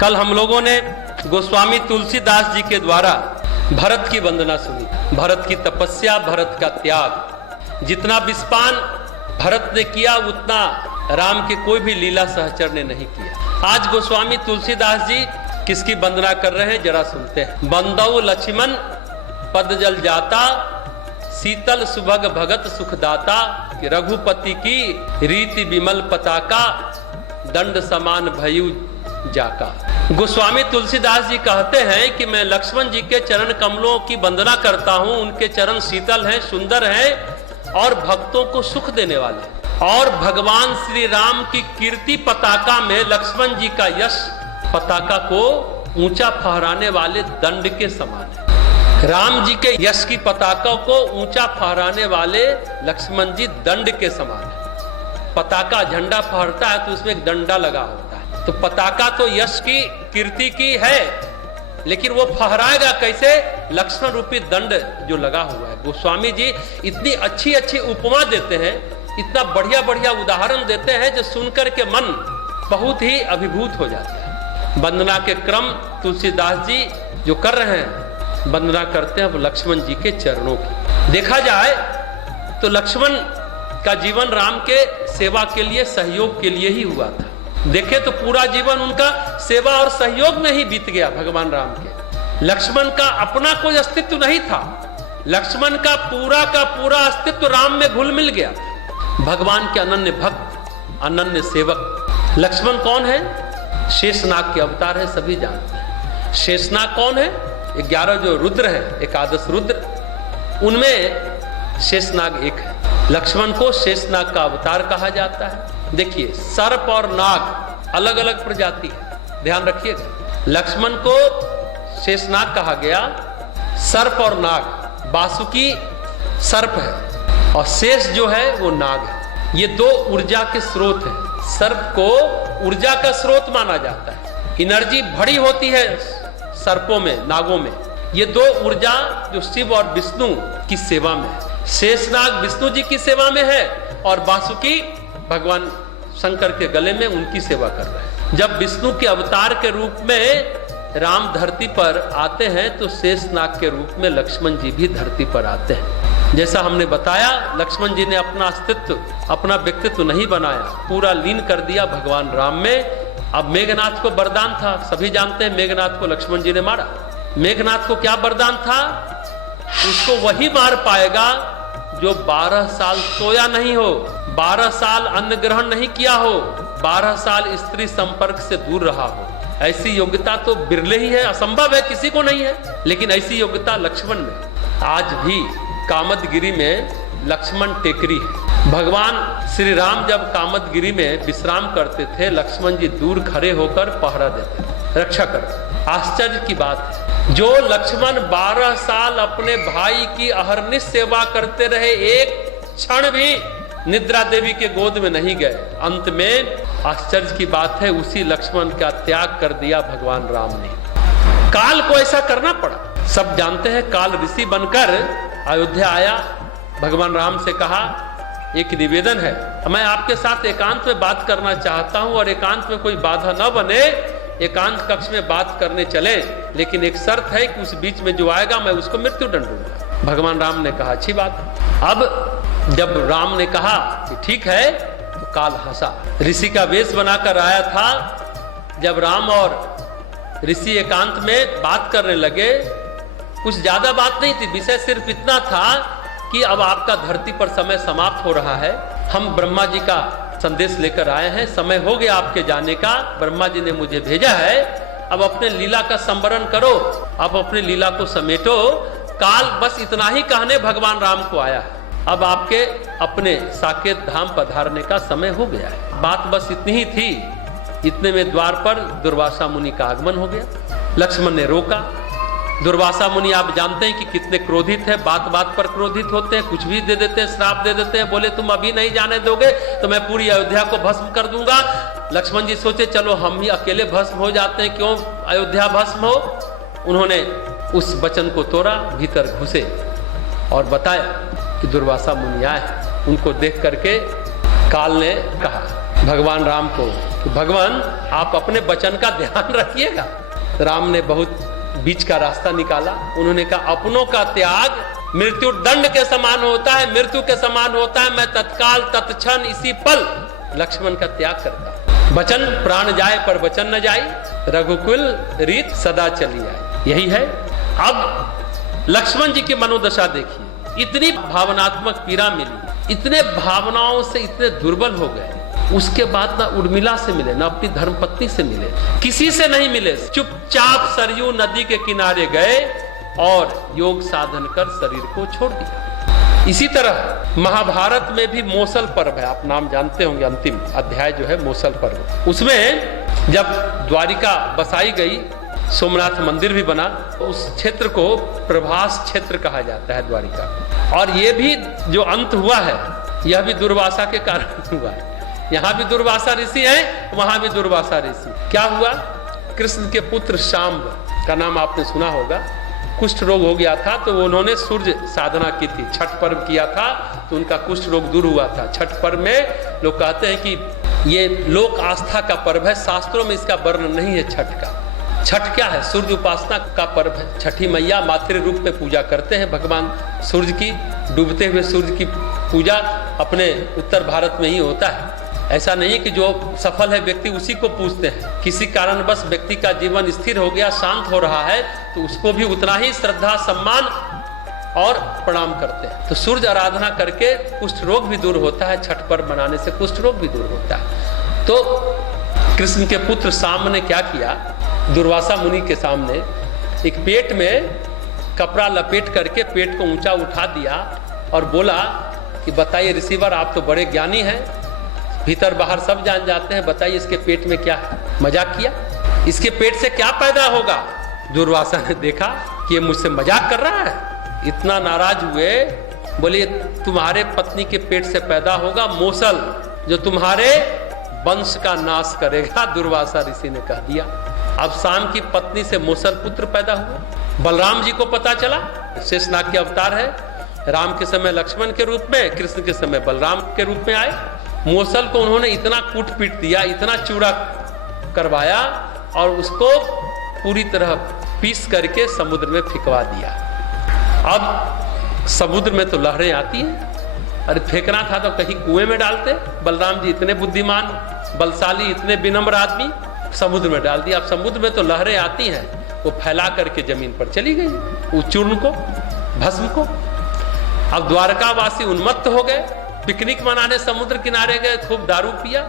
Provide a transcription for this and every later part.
कल हम लोगों ने गोस्वामी तुलसीदास जी के द्वारा भरत की वंदना सुनी। भरत की तपस्या, भरत का त्याग। जितना विस्पान भरत ने किया उतना राम के कोई भी लीला सहचर ने नहीं किया। आज गोस्वामी तुलसीदास जी किसकी वंदना कर रहे हैं जरा सुनते हैं। बंदौ लक्ष्मण पद जल जाता, शीतल सुभग भगत सुखदाता, कि रघुपति की रीति विमल पताका, दंड समान भयु जाका। गोस्वामी तुलसीदास जी कहते हैं कि मैं लक्ष्मण जी के चरण कमलों की वंदना करता हूं। उनके चरण शीतल हैं, सुंदर हैं और भक्तों को सुख देने वाले हैं। और भगवान श्री राम की कीर्ति पताका में लक्ष्मण जी का यश पताका को ऊंचा फहराने वाले दंड के समान है। राम जी के यश की पताका को ऊंचा फहराने वाले लक्ष्मण जी दंड के समान है। पताका झंडा फहरता है तो उसमें एक डंडा लगा होता है। तो पताका तो यश की, कीर्ति की है, लेकिन वो फहराएगा कैसे? लक्ष्मण रूपी दंड जो लगा हुआ है। गोस्वामी जी इतनी अच्छी अच्छी उपमा देते हैं, इतना बढ़िया बढ़िया उदाहरण देते हैं जो सुनकर के मन बहुत ही अभिभूत हो जाता है। वंदना के क्रम तुलसीदास जी जो कर रहे हैं, वंदना करते हैं लक्ष्मण जी के चरणों की। देखा जाए तो लक्ष्मण का जीवन राम के सेवा के लिए, सहयोग के लिए ही हुआ था। देखे तो पूरा जीवन उनका सेवा और सहयोग में ही बीत गया भगवान राम के। लक्ष्मण का अपना कोई अस्तित्व नहीं था। लक्ष्मण का पूरा अस्तित्व राम में घुल मिल गया। भगवान के अनन्य भक्त, अनन्य सेवक। लक्ष्मण कौन है? शेषनाग के अवतार है, सभी जानते हैं। शेषनाग कौन है? 11 जो रुद्र है, एकादश रुद्र, उनमें शेषनाग एक है। लक्ष्मण को शेषनाग का अवतार कहा जाता है। देखिए, सर्प और नाग अलग अलग प्रजाति है, ध्यान रखिएगा। लक्ष्मण को शेषनाग कहा गया। सर्प और नाग, वासुकी सर्प है और शेष जो है वो नाग है। ये दो ऊर्जा के स्रोत हैं। सर्प को ऊर्जा का स्रोत माना जाता है। एनर्जी भरी होती है सर्पों में, नागों में। ये दो ऊर्जा जो शिव और विष्णु की सेवा में है। शेषनाग विष्णु जी की सेवा में है और वासुकी भगवान शंकर के गले में उनकी सेवा कर रहे हैं। जब विष्णु के अवतार के रूप में राम धरती पर आते हैं तो शेषनाग के रूप में लक्ष्मण जी भी धरती पर आते हैं। जैसा हमने बताया, लक्ष्मण जी ने अपना अस्तित्व, अपना व्यक्तित्व नहीं बनाया, पूरा लीन कर दिया भगवान राम में। अब मेघनाथ को वरदान था, सभी जानते हैं मेघनाथ को लक्ष्मण जी ने मारा। मेघनाथ को क्या वरदान था? उसको वही मार पाएगा जो 12 साल सोया नहीं हो, 12 साल अन्न ग्रहण नहीं किया हो, 12 साल स्त्री संपर्क से दूर रहा हो। ऐसी योग्यता तो बिरले ही है, असंभव है, किसी को नहीं है। लेकिन ऐसी योग्यता लक्ष्मण में। आज भी कामदगिरी में लक्ष्मण टेकरी है। भगवान श्री राम जब कामदगिरी में विश्राम करते थे, लक्ष्मण जी दूर खड़े होकर पहरा देते थे, रक्षा करते। आश्चर्य की बात है, जो लक्ष्मण 12 साल अपने भाई की अहरनिश सेवा करते रहे, एक क्षण भी निद्रा देवी के गोद में नहीं गए। अंत में आश्चर्य की बात है, उसी लक्ष्मण का त्याग कर दिया भगवान राम ने। काल को ऐसा करना पड़ा। सब जानते हैं, काल ऋषि बनकर अयोध्या आया, भगवान राम से कहा एक निवेदन है, मैं आपके साथ एकांत में बात करना चाहता हूं और एकांत में कोई बाधा न बने, एकांत कक्ष में बात करने चले, लेकिन एक शर्त है कि उस बीच में जो आएगा मैं उसको मृत्यु दंड दूंगा। भगवान राम ने कहा अच्छी बात। अब जब राम ने कहा कि ठीक है, तो काल हंसा। ऋषि का वेश बनाकर आया था। जब राम और ऋषि एकांत में बात करने लगे, कुछ ज्यादा बात नहीं थी, विषय सिर्फ इतना था कि अब आपका धरती पर समय समाप्त हो रहा है, हम ब्रह्मा जी का संदेश लेकर आए हैं, समय हो गया आपके जाने का, ब्रह्मा जी ने मुझे भेजा है, अब अपने लीला का संवरण करो, अब अपने लीला को समेटो। काल बस इतना ही कहने भगवान राम को आया है, अब आपके अपने साकेत धाम पधारने का समय हो गया है। बात बस इतनी ही थी इतने में द्वार पर दुर्वासा मुनि का आगमन हो गया। लक्ष्मण ने रोका। दुर्वासा मुनि आप जानते हैं कि कितने क्रोधित है, बात बात पर क्रोधित होते हैं, कुछ भी दे देते हैं, श्राप दे देते हैं। बोले तुम अभी नहीं जाने दोगे तो मैं पूरी अयोध्या को भस्म कर दूंगा। लक्ष्मण जी सोचे चलो हम ही अकेले भस्म हो जाते हैं, क्यों अयोध्या भस्म हो। उन्होंने उस वचन को तोड़ा, भीतर घुसे और बताया कि दुर्वासा मुनि आए। उनको देख करके काल ने कहा भगवान राम को कि भगवान आप अपने वचन का ध्यान रखिएगा। राम ने बहुत बीच का रास्ता निकाला। उन्होंने कहा अपनों का त्याग मृत्यु दंड के समान होता है, मृत्यु के समान होता है। मैं तत्काल तत्क्षण इसी पल लक्ष्मण का त्याग करता। वचन प्राण जाए पर वचन न जाए, रघुकुल रीत सदा चली आए। यही है। अब लक्ष्मण जी की मनोदशा देखिए, इतनी भावनात्मक पीड़ा मिली, इतने भावनाओं से इतने दुर्बल हो गए। उसके बाद ना उर्मिला से मिले, ना अपनी धर्मपत्नी से मिले, किसी से नहीं मिले। चुपचाप सरयू नदी के किनारे गए और योग साधन कर शरीर को छोड़ दिया। इसी तरह महाभारत में भी मौसल पर्व है, आप नाम जानते होंगे। अंतिम अध्याय जो है मौसल पर्व, उसमें जब द्वारिका बसाई गई, सोमनाथ मंदिर भी बना, तो उस क्षेत्र को प्रभास क्षेत्र कहा जाता है द्वारिका। और ये भी जो अंत हुआ है, यह भी दुर्वासा के कारण हुआ है। यहाँ भी दुर्वासा ऋषि है, वहां भी दुर्वासा ऋषि। क्या हुआ, कृष्ण के पुत्र शाम्ब का नाम आपने सुना होगा, कुष्ठ रोग हो गया था, तो उन्होंने सूर्य साधना की थी, छठ पर्व किया था, तो उनका कुष्ठ रोग दूर हुआ था। छठ पर्व में लोग कहते हैं कि ये लोक आस्था का पर्व है, शास्त्रों में इसका वर्णन नहीं है छठ का। छठ क्या है, सूर्य उपासना का पर्व है। छठी मैया मातृ रूप में पूजा करते हैं भगवान सूर्य की। डूबते हुए सूर्य की पूजा अपने उत्तर भारत में ही होता है। ऐसा नहीं कि जो सफल है व्यक्ति उसी को पूजते हैं। किसी कारण बस व्यक्ति का जीवन स्थिर हो गया, शांत हो रहा है, तो उसको भी उतना ही श्रद्धा सम्मान और प्रणाम करते हैं। तो सूर्य आराधना करके कुष्ठ रोग भी दूर होता है, छठ पर्व मनाने से कुष्ठ रोग भी दूर होता है। तो कृष्ण के पुत्र शाम ने क्या किया, दुर्वासा मुनि के सामने एक पेट में कपड़ा लपेट करके पेट को ऊंचा उठा दिया और बोला कि बताइए ऋषिवर, आप तो बड़े ज्ञानी हैं, भीतर बाहर सब जान जाते हैं, बताइए इसके पेट में क्या है। मजाक किया, इसके पेट से क्या पैदा होगा। दुर्वासा ने देखा कि ये मुझसे मजाक कर रहा है, इतना नाराज हुए। बोले तुम्हारे पत्नी के पेट से पैदा होगा मौसल, जो तुम्हारे वंश का नाश करेगा। दुर्वासा ऋषि ने कह दिया। अब शाम की पत्नी से मौसल पुत्र पैदा हुआ। बलराम जी को पता चला, शेषनाग के अवतार है, राम के समय लक्ष्मण के रूप में, कृष्ण के समय बलराम के रूप में आए। मौसल को उन्होंने इतना कूट पीट दिया, इतना चूड़ा करवाया और उसको पूरी तरह पीस करके समुद्र में फिकवा दिया। अब समुद्र में तो लहरें आती हैं, अरे फेंकना था तो कहीं कुएं में डालते। बलराम जी इतने बुद्धिमान, बलशाली, इतने विनम्र आदमी, समुद्र में डाल दिया। अब समुद्र में तो लहरें आती हैं, वो फैला करके जमीन पर चली गई, वो चूर्ण को, भस्म को। अब द्वारकावासी उन्मत्त हो गए, पिकनिक मनाने समुद्र किनारे गए, खूब दारू पिया।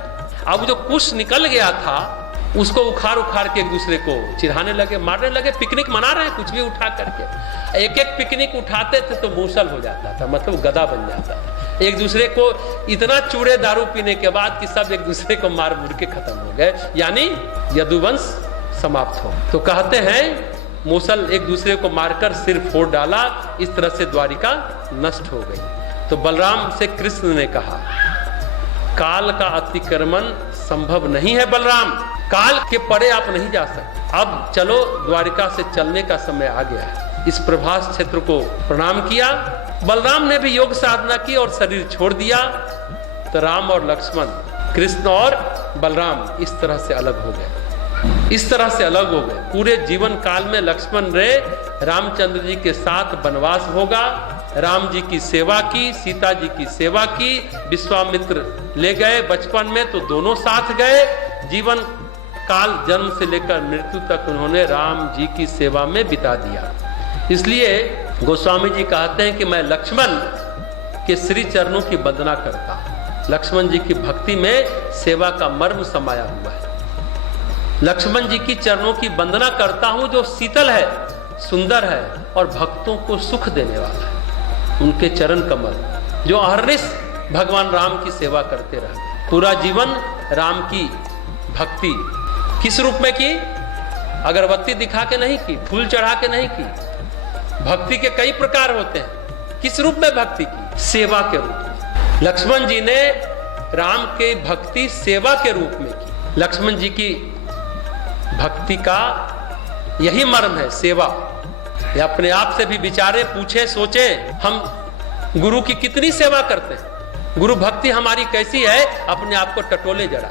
अब जो कुश निकल गया था उसको उखाड़ उखाड़ के एक दूसरे को चिढ़ाने लगे, मारने लगे। पिकनिक मना रहे हैं कुछ भी उठा करके। एक एक पिकनिक उठाते थे तो मूसल हो जाता था, मतलब गदा बन जाता था। एक दूसरे को इतना चूड़े दारू पीने के बाद कि सब एक दूसरे को मार मुर के खत्म हो गए, यानी यदुवंश समाप्त हो। तो कहते हैं मूसल एक दूसरे को मारकर सिर फोड़ डाला, इस तरह से द्वारिका नष्ट हो गई। तो बलराम से कृष्ण ने कहा काल का अतिक्रमण संभव नहीं है बलराम, काल के परे आप नहीं जा सकते। अब चलो द्वारिका से चलने का समय आ गया है। इस प्रभास क्षेत्र को प्रणाम किया। बलराम ने भी योग साधना की और शरीर छोड़ दिया। तो राम और लक्ष्मण, कृष्ण और बलराम इस तरह से अलग हो गए, इस तरह से अलग हो गए। पूरे जीवन काल में लक्ष्मण ने रामचंद्र जी के साथ वनवास भोगा, राम जी की सेवा की, सीता जी की सेवा की। विश्वामित्र ले गए बचपन में तो दोनों साथ गए। जीवन काल जन्म से लेकर मृत्यु तक उन्होंने राम जी की सेवा में बिता दिया। इसलिए गोस्वामी जी कहते हैं कि मैं लक्ष्मण के श्री चरणों की वंदना करता हूं। लक्ष्मण जी की भक्ति में सेवा का मर्म समाया हुआ है। लक्ष्मण जी की चरणों की वंदना करता हूं जो शीतल है, सुंदर है और भक्तों को सुख देने वाला है। उनके चरण कमल जो अहर्निश भगवान राम की सेवा करते रहे, पूरा जीवन राम की भक्ति किस रूप में की? अगरबत्ती दिखा के नहीं की, फूल चढ़ा के नहीं की। भक्ति के कई प्रकार होते हैं। किस रूप में भक्ति की? सेवा के रूप में। लक्ष्मण जी ने राम के भक्ति सेवा के रूप में की। लक्ष्मण जी की भक्ति का यही मर्म है, सेवा। ये अपने आप से भी विचारे, पूछे, सोचे, हम गुरु की कितनी सेवा करते हैं, गुरु भक्ति हमारी कैसी है, अपने आप को टटोले जरा।